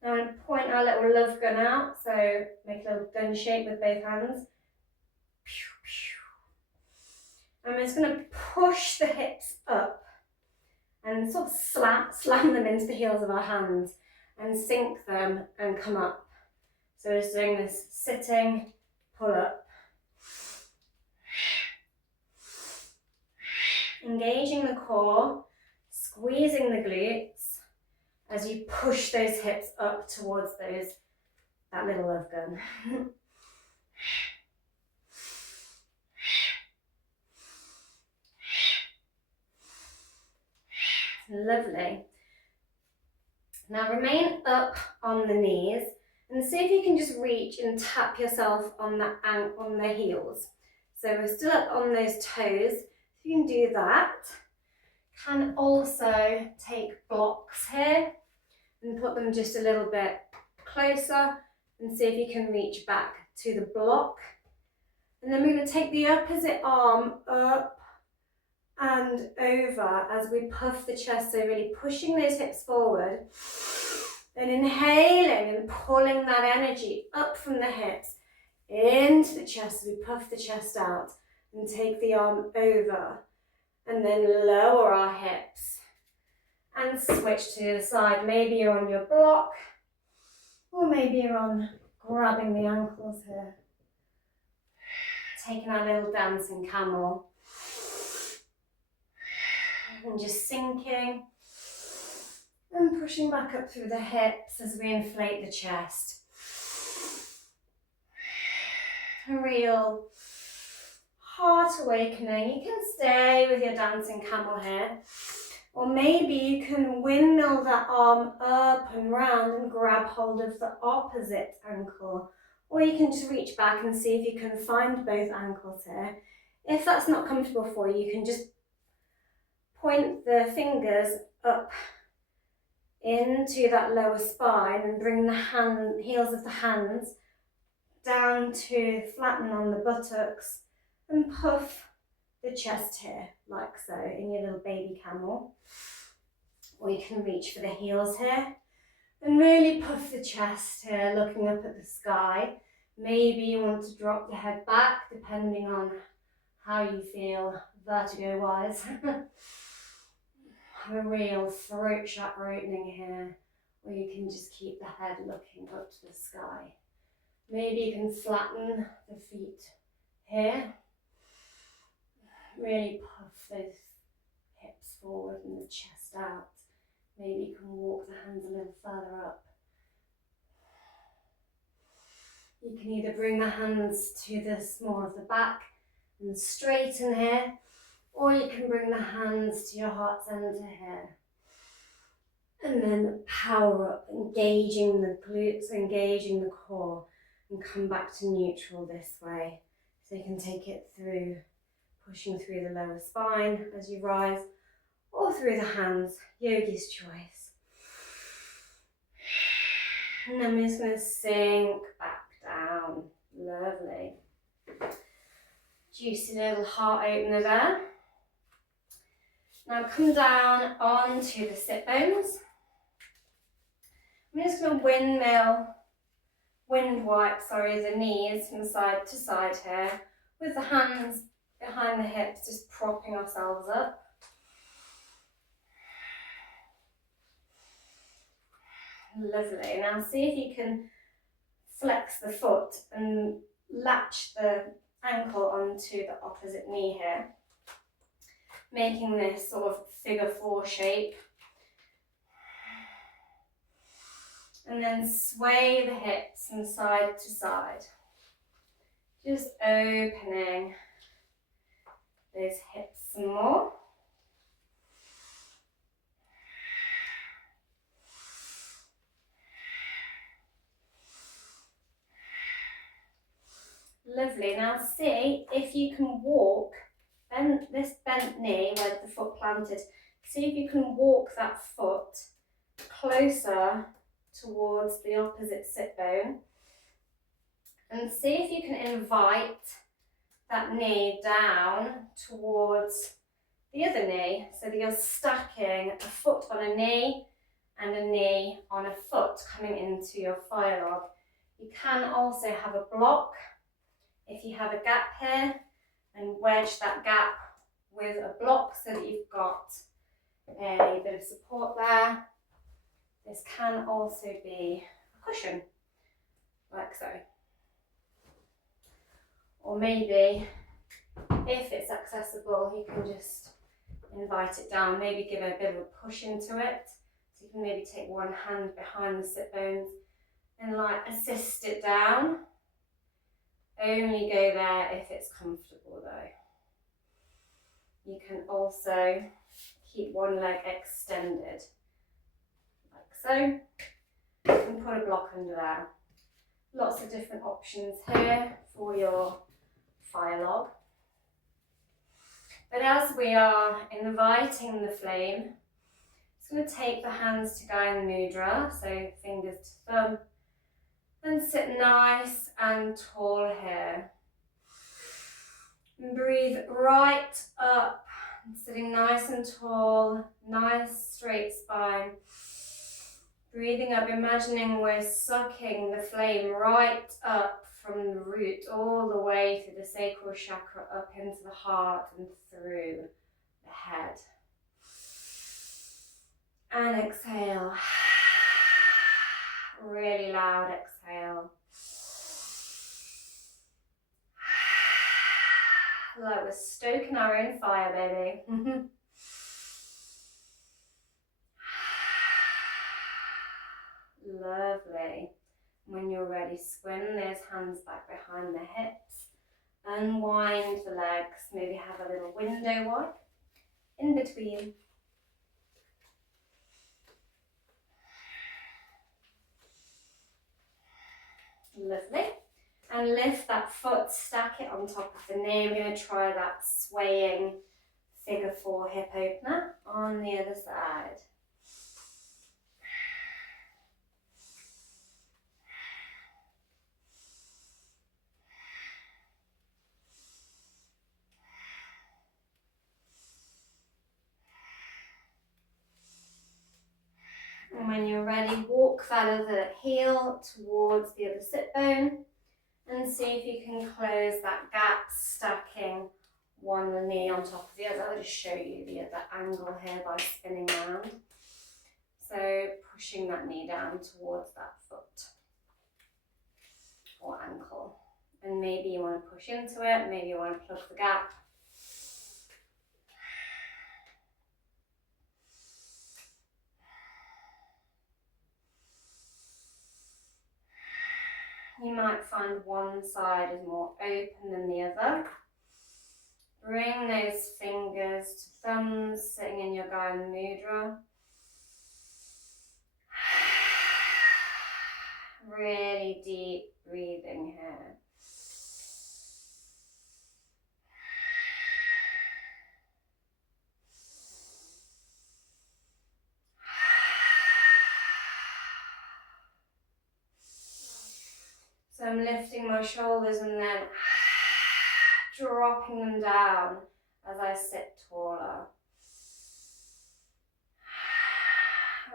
Now I'm going to point our little love gun out, so make a little gun shape with both hands. I'm just going to push the hips up and sort of slam them into the heels of our hands and sink them and come up. So just doing this sitting, pull up. Engaging the core, squeezing the glutes as you push those hips up towards that little love gun. Lovely. Now remain up on the knees and see if you can just reach and tap yourself on the heels. So we're still up on those toes. If you can do that, can also take blocks here and put them just a little bit closer and see if you can reach back to the block. And then we're going to take the opposite arm up and over as we puff the chest, so really pushing those hips forward, then inhaling and pulling that energy up from the hips into the chest as we puff the chest out and take the arm over, and then lower our hips and switch to the other side. Maybe you're on your block or maybe you're on grabbing the ankles here. Taking our little dancing camel. And just sinking and pushing back up through the hips as we inflate the chest. A real heart awakening. You can stay with your dancing camel here, or maybe you can windmill that arm up and round and grab hold of the opposite ankle, or you can just reach back and see if you can find both ankles here. If that's not comfortable for you, you can just point the fingers up into that lower spine and bring the heels of the hands down to flatten on the buttocks and puff the chest here, like so, in your little baby camel. Or you can reach for the heels here and really puff the chest here, looking up at the sky. Maybe you want to drop the head back, depending on how you feel vertigo-wise. Have a real throat chakra opening here, or you can just keep the head looking up to the sky. Maybe you can flatten the feet here. Really puff those hips forward and the chest out. Maybe you can walk the hands a little further up. You can either bring the hands to the small of the back and straighten here, or you can bring the hands to your heart center here. And then power up, engaging the glutes, engaging the core, and come back to neutral this way. So you can take it through, pushing through the lower spine as you rise, or through the hands, yogi's choice. And then we're just going to sink back down. Lovely. Juicy little heart opener there. Now come down onto the sit bones. I'm just going to wind wipe the knees from side to side here, with the hands behind the hips, just propping ourselves up. Lovely. Now see if you can flex the foot and latch the ankle onto the opposite knee here, making this sort of figure 4 shape. And then sway the hips from side to side. Just opening those hips some more. Lovely. Now see if you can walk this bent knee where the foot planted. See if you can walk that foot closer towards the opposite sit bone, and see if you can invite that knee down towards the other knee, so that you're stacking a foot on a knee and a knee on a foot coming into your fire log. You can also have a block if you have a gap here, and wedge that gap with a block so that you've got a bit of support there. This can also be a cushion, like so. Or maybe, if it's accessible, you can just invite it down, maybe give it a bit of a push into it. So you can maybe take one hand behind the sit bones and like assist it down. Only go there if it's comfortable though. You can also keep one leg extended, like so, and put a block under there. Lots of different options here for your fire log. But as we are inviting the flame, it's going to take the hands to Gaya Mudra, so fingers to thumb, and sit nice and tall here. And breathe right up, sitting nice and tall, nice straight spine. Breathing up, imagining we're sucking the flame right up from the root all the way through the sacral chakra up into the heart and through the head. And exhale. Really loud exhale. like we're stoking our own fire, baby. Lovely. When you're ready, swing those hands back behind the hips. Unwind the legs. Maybe have a little window wipe in between. Lovely. And lift that foot, stack it on top of the knee. I'm going to try that swaying figure 4 hip opener on the other side. And when you're ready, walk that other heel towards the other sit bone and see if you can close that gap, stacking one knee on top of the other. I'll just show you the other angle here by spinning around. So pushing that knee down towards that foot or ankle. And maybe you want to push into it, maybe you want to plug the gap. You might find one side is more open than the other. Bring those fingers to thumbs, sitting in your Gaya Mudra. Really deep breathing here. So I'm lifting my shoulders and then dropping them down as I sit taller.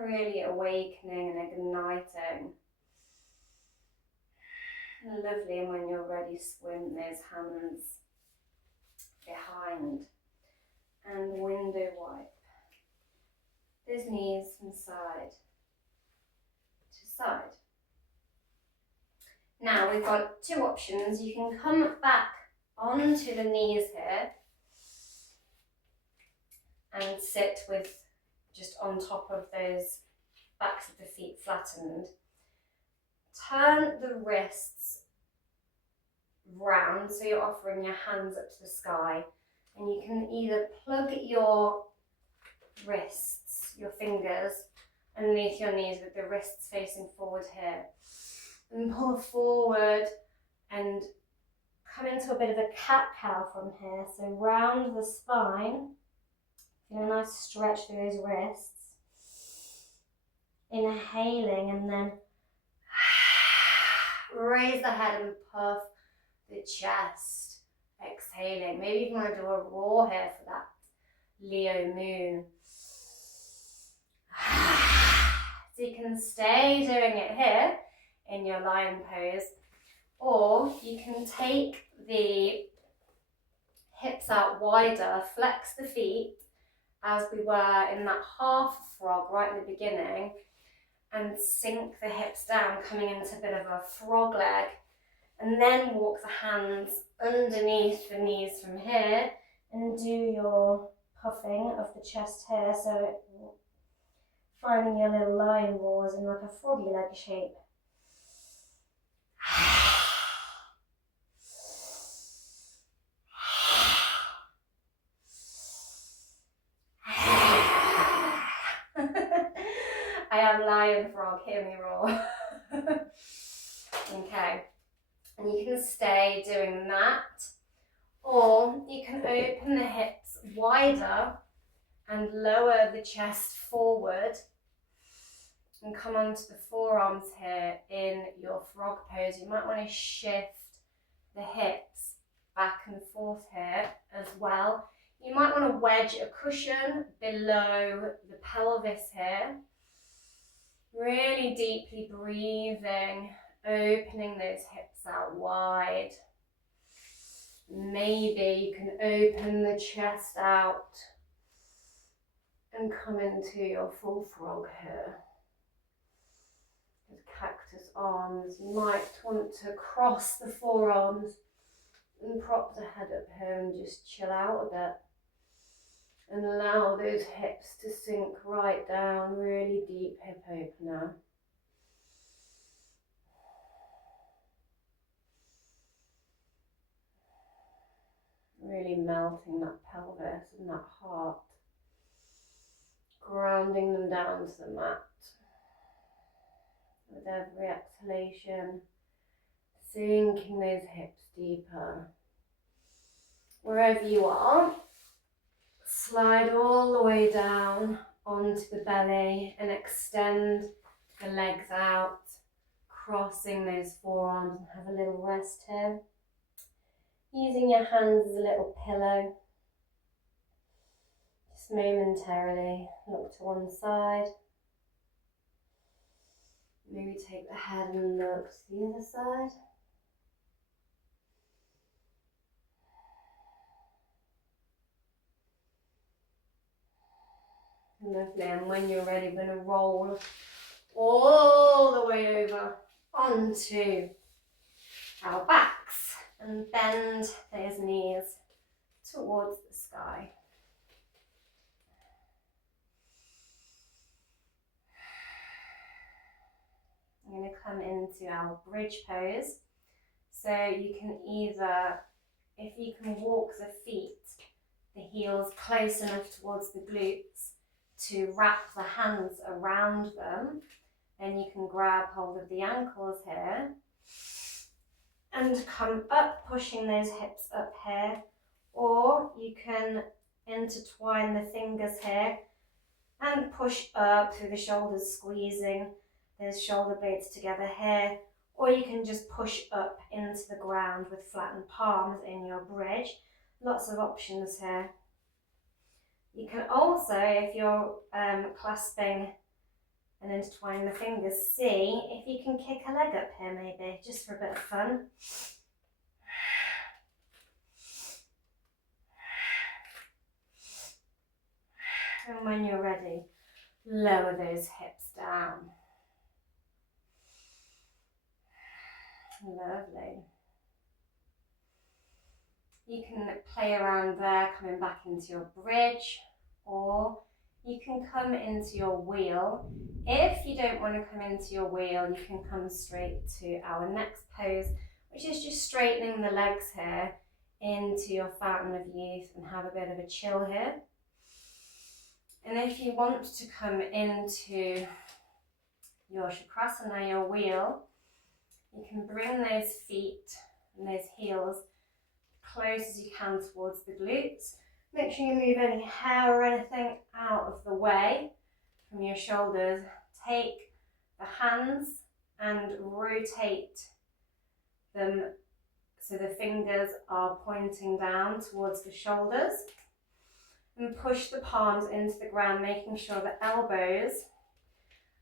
Really awakening and igniting. Lovely, and when you're ready, swim those hands behind and window wipe those knees from side to side. Now we've got two options. You can come back onto the knees here and sit with just on top of those backs of the feet flattened. Turn the wrists round so you're offering your hands up to the sky, and you can either plug your wrists, your fingers, underneath your knees with the wrists facing forward here, and pull forward and come into a bit of a cat-cow from here. So round the spine, feel a nice stretch through those wrists. Inhaling and then raise the head and puff the chest. Exhaling. Maybe you want to do a roar here for that Leo moon. So you can stay doing it here in your lion pose, or you can take the hips out wider, flex the feet as we were in that half frog right in the beginning, and sink the hips down, coming into a bit of a frog leg, and then walk the hands underneath the knees from here and do your puffing of the chest here, so finding your little lion roars in like a froggy leg shape. I am lion frog, hear me roar. Okay, and you can stay doing that, or you can open the hips wider and lower the chest forward and come onto the forearms here in your frog pose. You might want to shift the hips back and forth here as well. You might want to wedge a cushion below the pelvis here. Really deeply breathing, opening those hips out wide. Maybe you can open the chest out and come into your full frog here. With cactus arms, you might want to cross the forearms And prop the head up here and just chill out a bit. And allow those hips to sink right down, really deep hip opener. Really melting that pelvis and that heart. Grounding them down to the mat. With every exhalation, sinking those hips deeper. Wherever you are, slide all the way down onto the belly and extend the legs out, crossing those forearms, and have a little rest here. Using your hands as a little pillow. Just momentarily look to one side. Maybe take the head and look to the other side. Lovely, and when you're ready, we're going to roll all the way over onto our backs and bend those knees towards the sky. I'm going to come into our bridge pose. So you can either, if you can walk the feet, the heels close enough towards the glutes to wrap the hands around them, then you can grab hold of the ankles here and come up, pushing those hips up here, or you can intertwine the fingers here and push up through the shoulders, squeezing those shoulder blades together here, or you can just push up into the ground with flattened palms in your bridge. Lots of options here. You can also, if you're clasping and intertwining the fingers, see if you can kick a leg up here maybe, just for a bit of fun. And when you're ready, lower those hips down. Lovely. You can play around there, coming back into your bridge, or you can come into your wheel. If you don't want to come into your wheel, you can come straight to our next pose, which is just straightening the legs here into your fountain of youth and have a bit of a chill here. And if you want to come into your Shavasana, your wheel, you can bring those feet and those heels close as you can towards the glutes. Make sure you move any hair or anything out of the way from your shoulders. Take the hands and rotate them so the fingers are pointing down towards the shoulders, and push the palms into the ground, making sure the elbows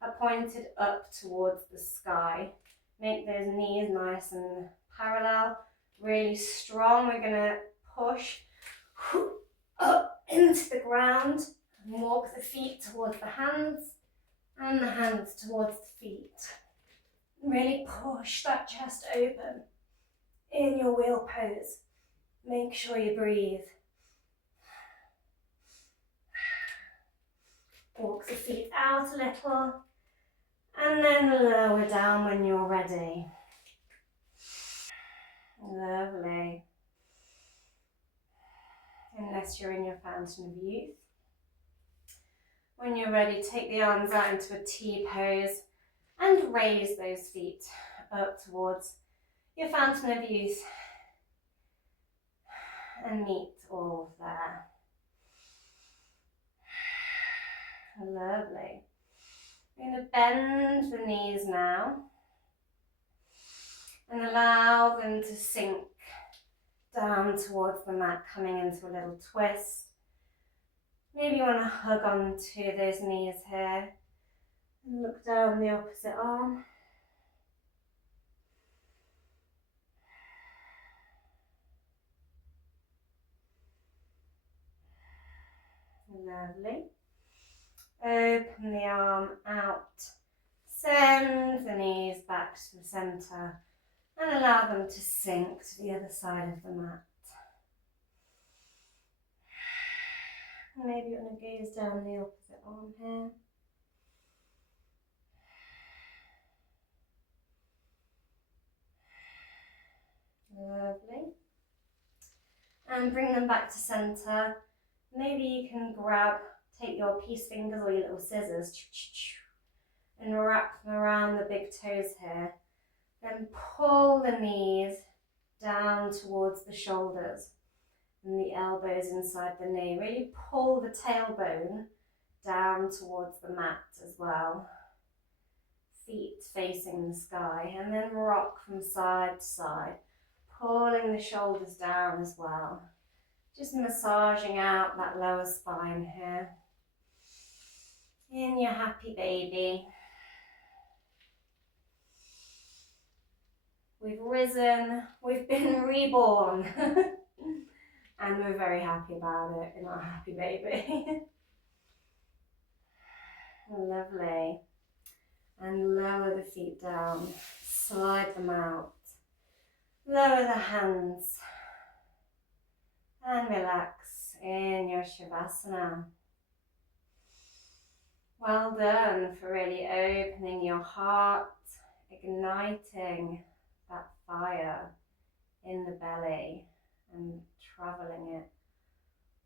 are pointed up towards the sky. Make those knees nice and parallel, really strong. We're going to push up into the ground and walk the feet towards the hands and the hands towards the feet. Really push that chest open in your wheel pose. Make sure you breathe. Walk the feet out a little and then lower down when you're ready. Lovely. Unless you're in your fountain of youth. When you're ready, take the arms out into a T pose and raise those feet up towards your fountain of youth and meet all there. Lovely. We're going to bend the knees now and allow them to sink down towards the mat, coming into a little twist. Maybe you want to hug onto those knees here and look down the opposite arm. Lovely. Open the arm out. Send the knees back to the centre And allow them to sink to the other side of the mat. Maybe you want to gaze down the opposite arm here. Lovely. And bring them back to center. Maybe you can take your peace fingers or your little scissors and wrap them around the big toes here. Then pull the knees down towards the shoulders and the elbows inside the knee. Really pull the tailbone down towards the mat as well. Feet facing the sky, and then rock from side to side, pulling the shoulders down as well. Just massaging out that lower spine here. In your happy baby. We've risen, we've been reborn. And we're very happy about it in our happy baby. Lovely. And lower the feet down, slide them out. Lower the hands. And relax in your Shavasana. Well done for really opening your heart, igniting that fire in the belly and traveling it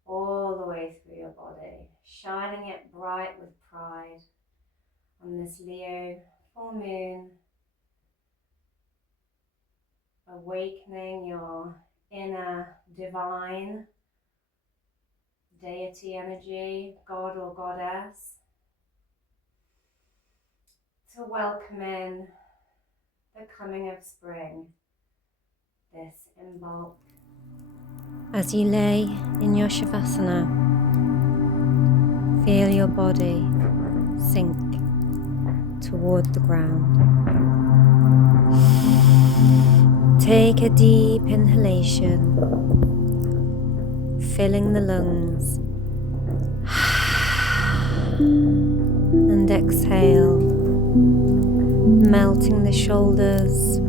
all the way through your body, shining it bright with pride on this Leo full moon, awakening your inner divine deity energy, God or Goddess, to welcome in the coming of spring, this Imbolc. As you lay in your Shavasana, feel your body sink toward the ground. Take a deep inhalation, filling the lungs, and exhale, melting the shoulders,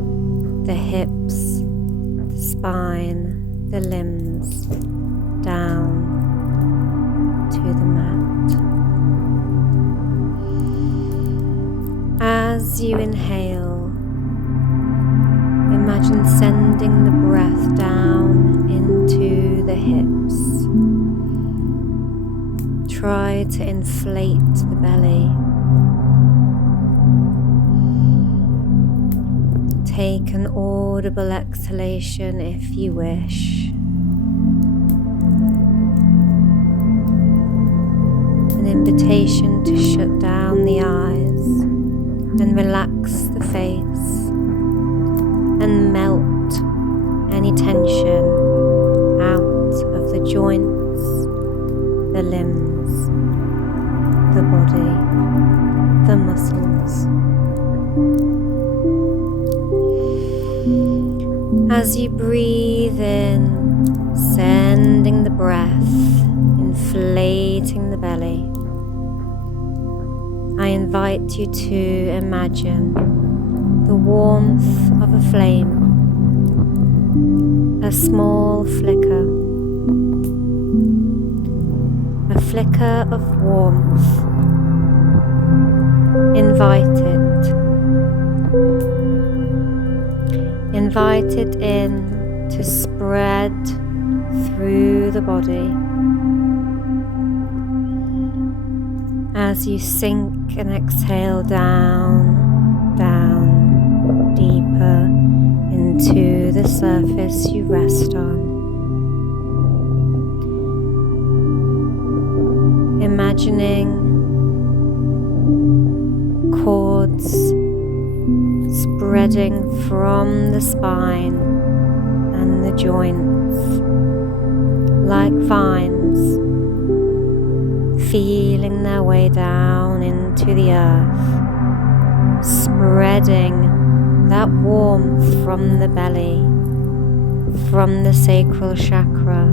the hips, the spine, the limbs, down to the mat. As you inhale, imagine sending the breath down into the hips. Try to inflate the belly. Take an audible exhalation if you wish. An invitation to shut down the eyes and relax the face and melt any tension out of the joints, the limbs, the body, the muscles. As you breathe in, sending the breath, inflating the belly, I invite you to imagine the warmth of a flame, a small flicker, a flicker of warmth. Invite it in to spread through the body as you sink and exhale down deeper into the surface you rest on. Imagining cords spreading from the spine and the joints like vines, feeling their way down into the earth, spreading that warmth from the belly, from the sacral chakra,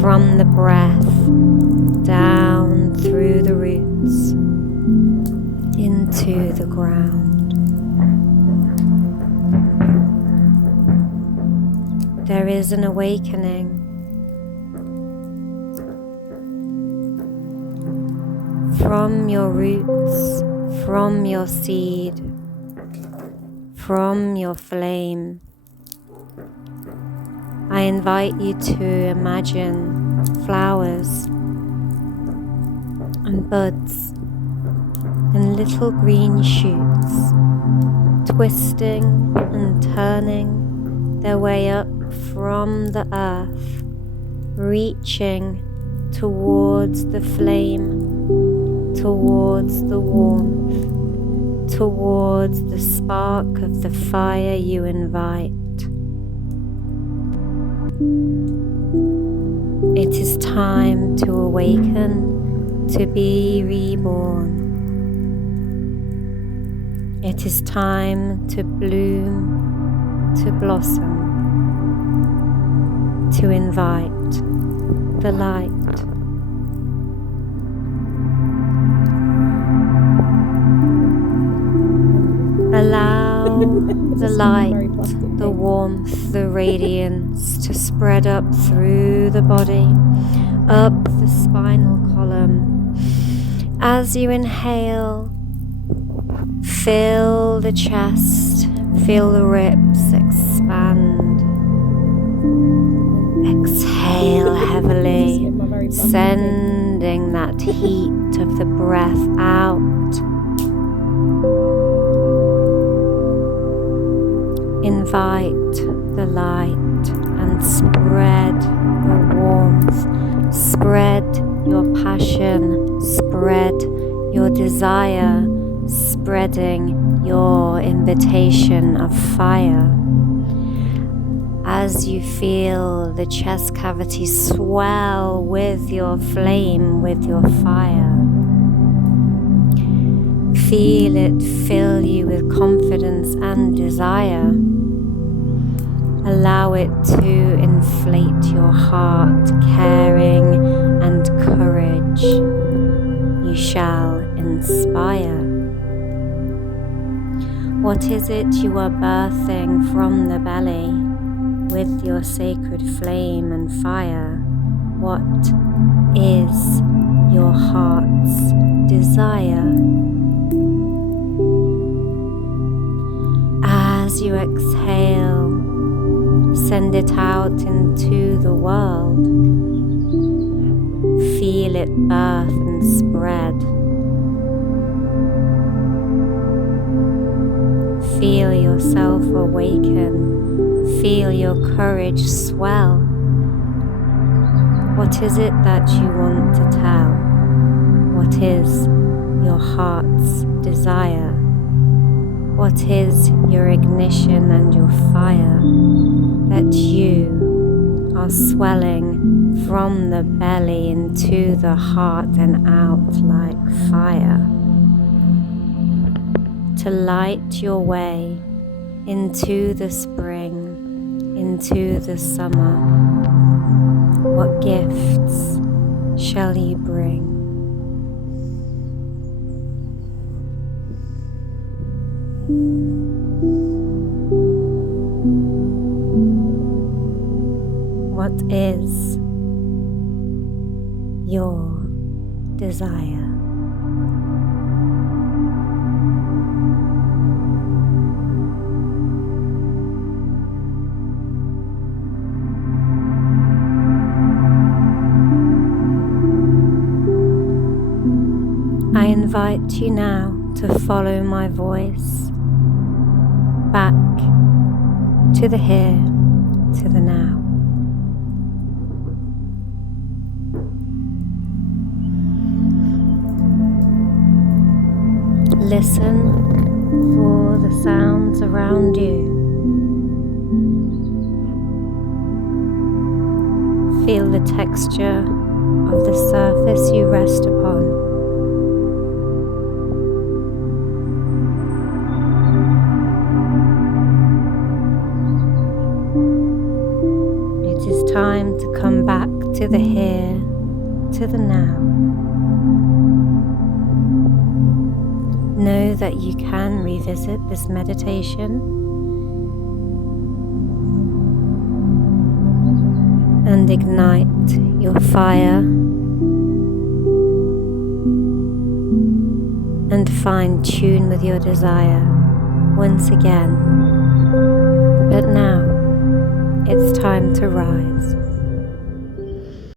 from the breath, down through the roots, into the ground. there is an awakening. From your roots, from your seed, from your flame, I invite you to imagine flowers and buds and little green shoots twisting and turning their way up from the earth, reaching towards the flame, towards the warmth, towards the spark of the fire you invite. It is time to awaken, to be reborn. It is time to bloom, to blossom, to invite the light. Allow the light, the warmth, the radiance to spread up through the body, up the spinal column. As you inhale, fill the chest, feel the ribs expand. Exhale heavily, sending that heat of the breath out. Invite the light and spread the warmth, spread your passion, spread your desire, spreading your invitation of fire. As you feel the chest cavity swell with your flame, with your fire, feel it fill you with confidence and desire. Allow it to inflate your heart, caring and courage. You shall inspire. What is it you are birthing from the belly with your sacred flame and fire? What is your heart's desire? As you exhale, send it out into the world. Feel it birth and spread. Feel yourself awaken. Feel your courage swell. What is it that you want to tell? What is your heart's desire? What is your ignition and your fire that you are swelling from the belly into the heart and out like fire? To light your way into the spring, into the summer, what gifts shall you bring? What is your desire? I invite you now to follow my voice back to the here, to the now. Listen for the sounds around you. Feel the texture of the surface you rest upon. It is time to come back to the here, to the now. Know that you can revisit this meditation and ignite your fire and fine-tune with your desire once again. But now it's time to rise.